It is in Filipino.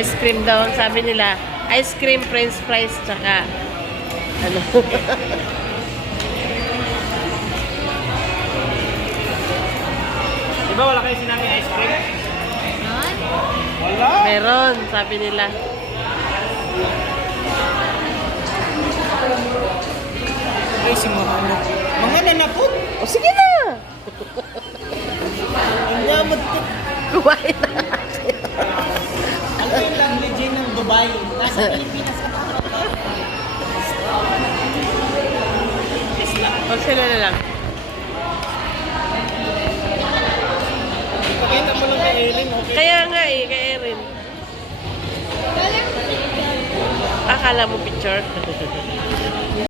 Ice cream daw, sabi nila. Ice cream, french fries, tsaka ano. Di ba wala kayo sinabi ice cream? Wala. Meron, sabi nila. Ay, si mga nanapot. O sige na! Ang yamot ko. Kumain na. Ano yung lang legend ng Dubai? Nasa Pilipinas ka pa. O sila na lang. Pakita mo lang kay Erin, okay? Kaya nga eh, kay Erin. Akala mo picture?